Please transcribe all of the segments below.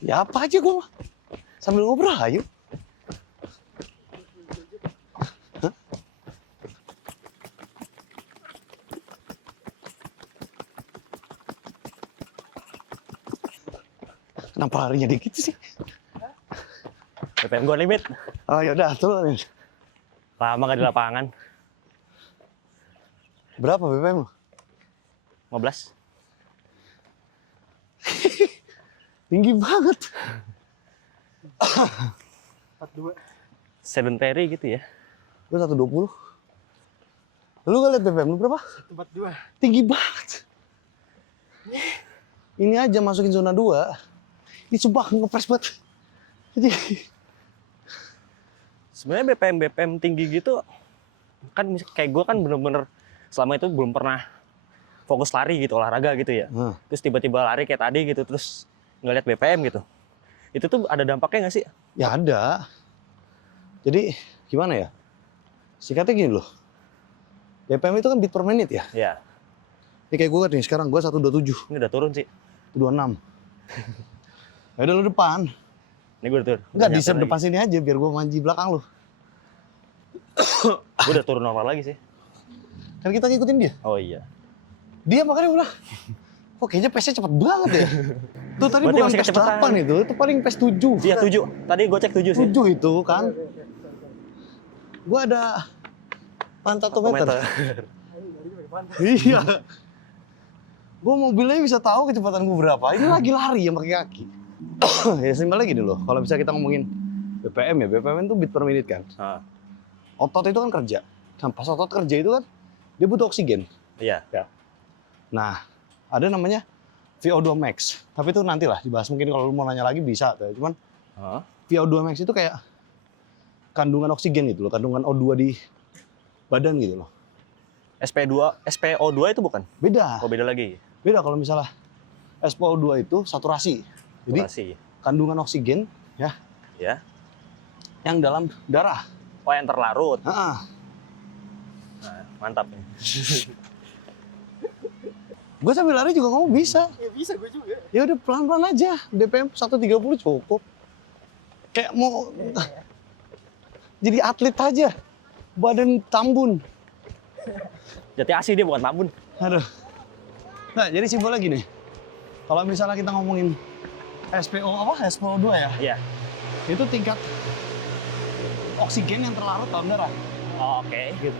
Ya apa aja gua mah. Sambil ngobrol ayo. Hah? Kenapa larinya dikit sih? BPM gue limit. Oh yaudah turunin. Lama gak di lapangan. Berapa BPM lu? 15. Tinggi banget. 42. Sedentary gitu ya. Gue 120. Lu gak liat BPM lu berapa? 42. Tinggi banget. Ini aja masukin zona 2. Ini sumpah ngepres banget. Jadi Sebenarnya BPM tinggi gitu kan kayak gue kan bener-bener selama itu belum pernah fokus lari gitu, olahraga gitu ya. Terus tiba-tiba lari kayak tadi gitu, terus nggak lihat BPM gitu. Itu tuh ada dampaknya nggak sih? ya ada. Jadi gimana ya? Singkatnya gini loh. BPM itu kan beat per menit ya. Ya, Ini kayak gue nih sekarang gue 127, ini udah turun sih. 26. Ya udah lu depan. Ini gue udah turun. Enggak di set depan sini aja biar gue manji belakang lu. Gue udah turun normal lagi sih. Kan kita ngikutin dia. Oh iya. Dia makanya udah. Kok kayaknya pace-nya cepet banget ya. Tuh tadi Berarti bukan masih pace kecepatan. 8 itu paling pace 7. Iya 7. Tadi gue cek 7 sih. 7 itu kan. Gua ada pantatometer. Iya. Gua mobilnya bisa tahu kecepatan gua berapa. Ini lagi lari yang pakai kaki. Ya simpelnya gini loh. Kalau bisa kita ngomongin BPM ya, BPM itu beat per menit kan. Ah, Otot itu kan kerja. Nah, pas otot kerja itu kan dia butuh oksigen. iya. Nah, ada namanya VO2 max. Tapi itu nantilah dibahas, mungkin kalau lu mau nanya lagi bisa. Cuman Hah? VO2 max itu kayak kandungan oksigen gitu loh, kandungan O2 di badan gitu loh. SPO2 itu bukan? Beda. Oh beda lagi. Beda kalau misalnya SPO2 itu saturasi. Jadi Saturasi. kandungan oksigen ya Ya. yang dalam darah. Oh yang terlarut. Heeh. Nah, mantap. Gue sambil lari juga ngomong bisa. Ya bisa gue juga. Ya udah pelan-pelan aja. BPM 130 cukup. Kayak mau jadi atlet aja. Badan tambun. Jati asih dia bukan tambun. Aduh. Nah, jadi simpelnya gini. Kalau misalnya kita ngomongin SPO2 ya, Iya. itu tingkat oksigen yang terlarut dalam darah. Oh, oke. Gitu.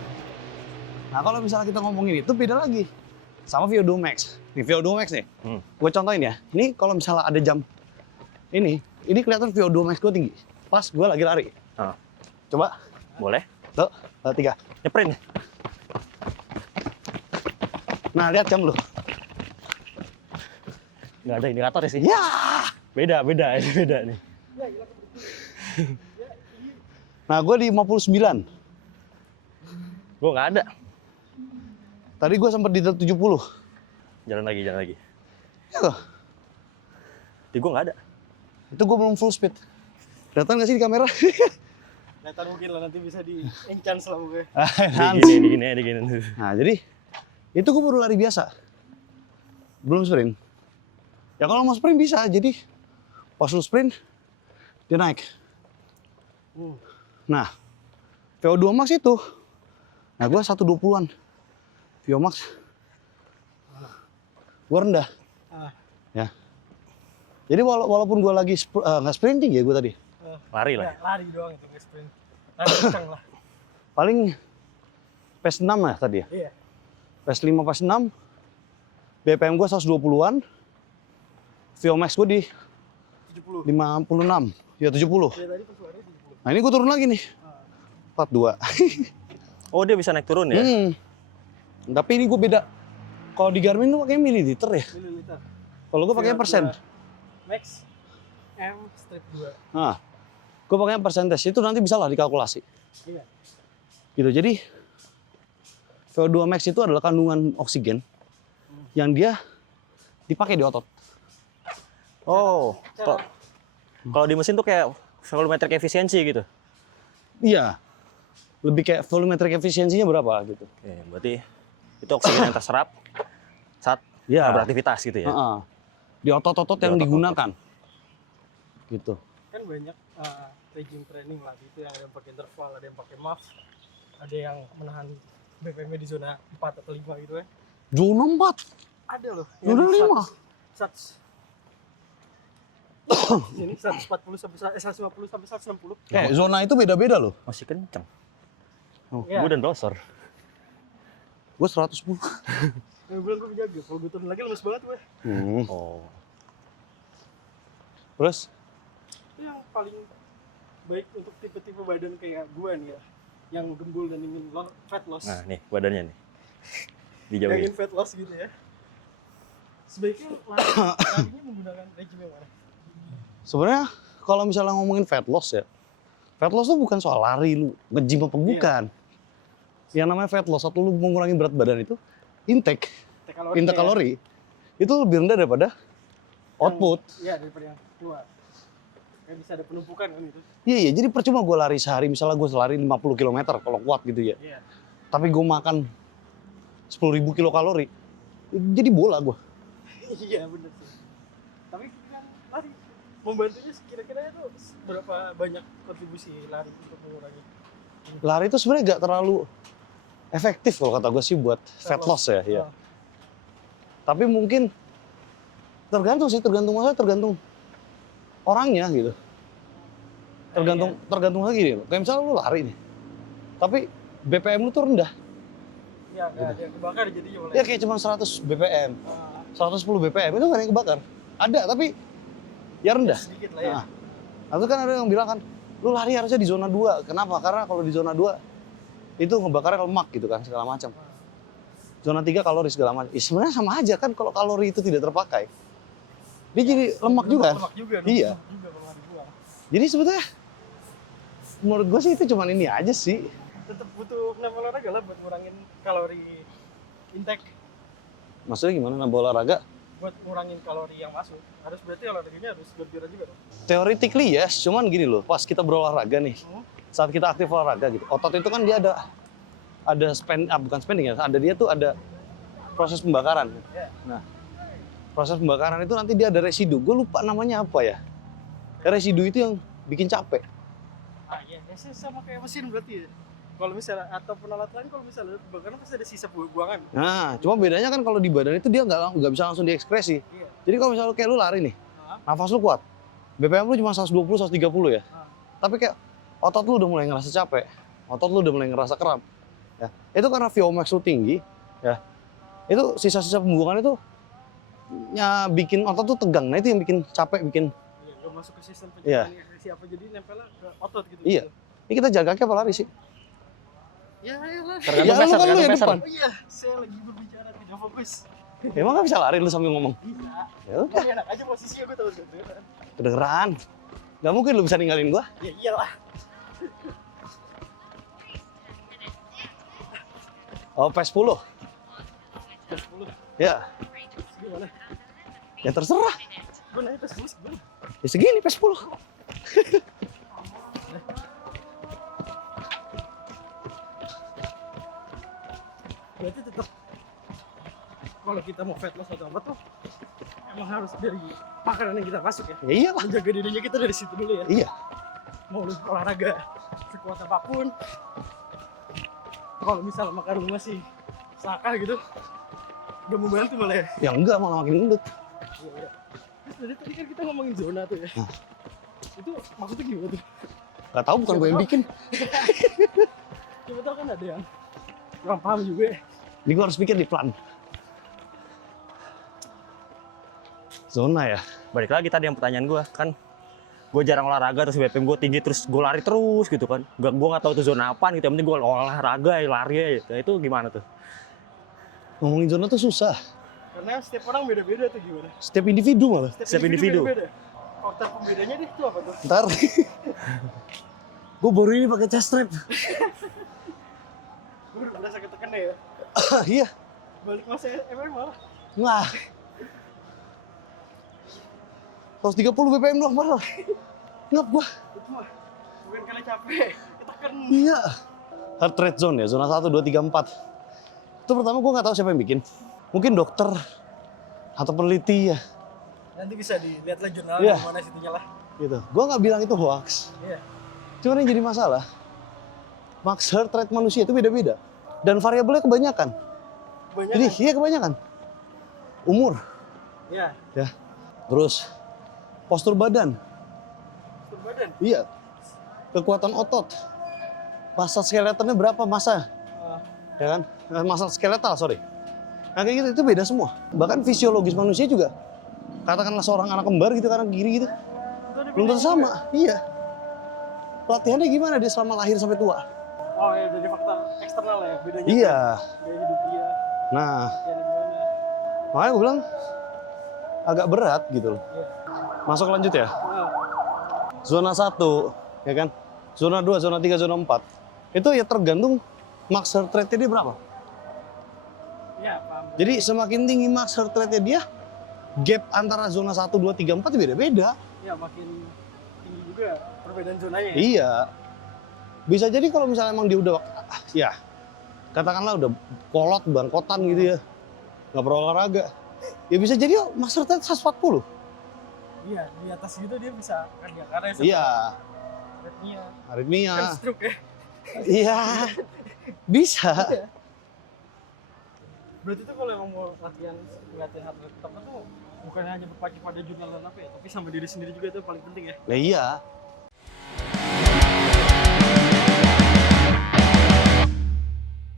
Nah, kalau misalnya kita ngomongin itu beda lagi. Sama VO2 max. Nih VO2 max nih. Gue contohin ya. Ini kalau misalnya ada jam ini kelihatan VO2 max gue tinggi. Pas gue lagi lari. Ah. Coba. Boleh. Tuh, 3. Nyeprin. Nah, lihat jam lu. Nggak ada indikatornya sih. Ya. Beda nih. Nah, gue di 59. Gue nggak ada. Tadi gue sempat di 70. Jalan lagi. Ya loh. Di gue nggak ada. Itu gue belum full speed. Kelihatan nggak sih di kamera? Kelihatan mungkin lah nanti bisa di enchant lah mungkin. Di gini. Nah, jadi itu gue baru lari biasa. Belum sprint. Ya kalau mau sprint bisa, jadi pas lu sprint, dia naik. Nah, VO2 max itu, nah gue 120-an. VO max, gue rendah. Ya. Jadi walaupun gue lagi nggak sprinting ya gue tadi. Lari lah. Ya, lari doang itu nggak sprint. Lari kencang lah. Paling pace 6 lah tadi ya. Iya. Pace 5, pace 6. BPM gue 120-an. VO max gue di 70. 56. Ya 70. Ya tadi pas lari 70. Nah ini gue turun lagi nih. 42. Oh dia bisa naik turun ya? Tapi ini gue beda. Kalau di Garmin tuh pakai mililiter ya. Mililiter. Kalau gue pakai persen. Max M strip 2. Nah, gue pakai persentase. Itu nanti bisa lah dikalkulasi. Iya. Gitu. Jadi VO2 max itu adalah kandungan oksigen yang dia dipakai di otot. Oh. Kalau di mesin tuh kayak volumetric efisiensi gitu. Iya. Lebih kayak volumetric efisiensinya berapa gitu. Oke, berarti itu oksigen yang terserap saat Ya. beraktivitas gitu ya. Di otot-otot yang Di otot-otot. digunakan. gitu. Kan banyak regime training lah gitu, yang ada yang pakai interval, ada yang pakai MAF, ada yang menahan BPM di zona 4 atau 5 gitu kan. Zona 4. Ada loh. Zona 5. 100 ini 140 sampai 150 sampai 160. Zona itu beda-beda loh. Masih kenceng. Oh, Ya. Gue dan losor. Gue 110. Gue bilang gue menjaga, kalau gue turun lagi lemes banget gue. Oh. Terus? Itu yang paling baik untuk tipe-tipe badan kayak gue nih ya, yang gembul dan ingin fat loss. Nah nih badannya nih. Yang Dijauhin. ingin fat loss gitu ya. Sebaiknya larinya menggunakan regime yang mana? Sebenarnya kalau misalnya ngomongin fat loss ya, fat loss tuh bukan soal lari lu, nge-gym apa bukan. Yang namanya fat loss, atau lu mengurangi berat badan itu, intake kalori, itu lebih rendah daripada output. Iya, daripada yang keluar. Kayak bisa ada penumpukan kan gitu. Iya, jadi percuma gue lari sehari, misalnya gue lari 50 km kalau kuat gitu ya. Iya. Tapi gue makan 10.000 kilokalori, jadi bola gue. Iya, bener sih. Tapi kan lari, membantunya kira-kira itu berapa banyak kontribusi lari untuk mengurangi? Lari itu sebenarnya gak terlalu efektif kalau kata gue sih buat fat loss ya. Iya. Tapi mungkin tergantung orangnya gitu. Tergantung lagi nih. Kayak misalnya lu lari nih, tapi BPM lu tuh rendah. Iya, nggak ada yang kebakar jadinya oleh. Ya kayak cuma 100 BPM, 110 BPM itu nggak ada yang kebakar. Ada tapi ya rendah. Sedikit lah ya. Nah, itu kan ada yang bilang kan, lu lari harusnya di zona 2. Kenapa? Karena kalau di zona 2 itu ngebakarnya lemak gitu kan segala macam. Zona 3 kalori segala macam. Ya, sebenarnya sama aja kan kalau kalori itu tidak terpakai. Dia jadi lemak juga. Lemak juga. Iya. Lemak juga kalau nggak dibuang. Jadi sebetulnya menurut gue sih itu cuman ini aja sih. Tetap butuh nambah olahraga lah buat ngurangin kalori intake. Maksudnya gimana nambah olahraga? Buat ngurangin kalori yang masuk, harus berarti olahraganya harus bergerak juga dong. Theoretically yes, cuman gini loh, pas kita berolahraga nih, saat kita aktif olahraga gitu, otot itu kan dia bukan spending ya, dia tuh ada proses pembakaran. Nah, proses pembakaran itu nanti dia ada residu, gue lupa namanya apa ya. Residu itu yang bikin capek. Ah iya, sama kayak mesin berarti ya. Kalau misalnya, ataupun alat lain kalau misalnya pembakaran pasti ada sisa buangan. Nah, cuma bedanya kan kalau di badan itu dia nggak bisa langsung diekspresi. Iya. Jadi kalau misalnya kayak lu lari nih, nafas lu kuat, BPM lu cuma 120, 130 ya. Tapi kayak otot lu udah mulai ngerasa capek, otot lu udah mulai ngerasa kram. Ya, itu karena VO max lu tinggi, ya. Itu sisa-sisa pembuangan itu bikin otot tuh tegang. Nah, itu yang bikin capek, bikin. Iya, nggak masuk ke sistem pencernaan siapa, jadi nempelnya ke otot gitu. Iya. Ini kita jaga apa lari sih? Ya, lah. Tergantung peser, kan lu yang peser. depan. Oh iya, saya lagi berbicara tidak fokus. Emang nggak bisa lari lu sambil ngomong? Bisa. Ya udah, Tapi enak aja posisinya, gue tahu kedengeran. kedengeran. Gak mungkin lu bisa ninggalin gua. Ya iyalah. Oh, P10. P10. Ya, Gimana? ya terserah. Gue nanya P10 gimana? Ya segini P10. Berarti tetap kalau kita mau fat loss atau apa tuh emang harus dari makanan yang kita masuk ya. Ya iyalah. Menjaga dirinya kita dari situ dulu ya. Iya. Mau lu olahraga sekuat apapun, kalau misalnya makan lu masih selakah gitu, udah membantu malah ya. Ya enggak, malah makin gendut. Iya. Terus dari tadi kan kita ngomongin zona tuh ya. Itu maksudnya gimana tuh? Gak tahu, bukan gue yang bikin. Coba tau kan ada yang kurang paham juga ya. Ini gue harus pikir di plan. Zona ya. Balik lagi tadi yang pertanyaan gue kan, gue jarang olahraga terus BPM gue tinggi terus gue lari terus gitu kan. Gue nggak tahu itu zona apa gitu. Yang penting gue olahraga ya lari ya gitu. Itu gimana tuh? Ngomongin zona tuh susah. Karena setiap orang beda-beda tuh gimana. Setiap individu malah. Setiap individu. beda-beda. Faktor pembedanya deh itu apa tuh? Ntar. Gue baru ini pakai chest strap. Gue udah berasa ketekannya ya. Iya. Balik masa MM malah. Nah. 130 BPM doang malah. Ngap gua. Itu mah bukan karena capek, ketekan. Iya. Heart rate zone ya, zona 1, 2, 3, 4. Itu pertama gua nggak tahu siapa yang bikin. Mungkin dokter atau peneliti ya. Nanti bisa dilihat lah jurnal Iya. mana situnya lah. Gitu. Gue nggak bilang itu hoax. Iya. Cuma yang jadi masalah, max heart rate manusia itu beda-beda. Dan variabelnya kebanyakan. Banyak. Jadi iya kebanyakan. Umur, Iya. ya. Terus postur badan, Berbadan. iya. Kekuatan otot, massa skeletonnya berapa massa, ya kan? Massa skeletal, sorry. Nah kayak gitu, itu beda semua. Bahkan fisiologis manusia juga. Katakanlah seorang anak kembar gitu, kanan kiri gitu. Belum tentu sama, iya. Pelatihannya gimana dia selama lahir sampai tua? Oh ya, dari faktor eksternal ya, bedanya. Iya. Gaya hidup dia, Nah, latihannya gimana. makanya gue bilang agak berat gitu loh. Iya. Masuk lanjut ya. Nah, Zona 1, ya kan? Zona 2, zona 3, zona 4. Itu ya tergantung max heart rate dia berapa. iya, paham. Jadi semakin tinggi max heart rate dia, gap antara zona 1, 2, 3, 4 beda-beda. Iya, makin tinggi juga perbedaan zonanya ya. Iya. Bisa jadi kalau misalnya emang dia udah, ya katakanlah udah kolot, bangkotan gitu ya. Nggak perlu olahraga. Ya bisa jadi max heart rate 140. Iya, di atas gitu dia bisa karena Iya. aritmia. Aritmia. Kan stroke ya. Iya. Bisa. Berarti tuh kalau emang mau latihan heart rate apa tuh bukan hanya berpacu pada jurnal dan apa ya, tapi sama diri sendiri juga itu paling penting ya. Nah iya.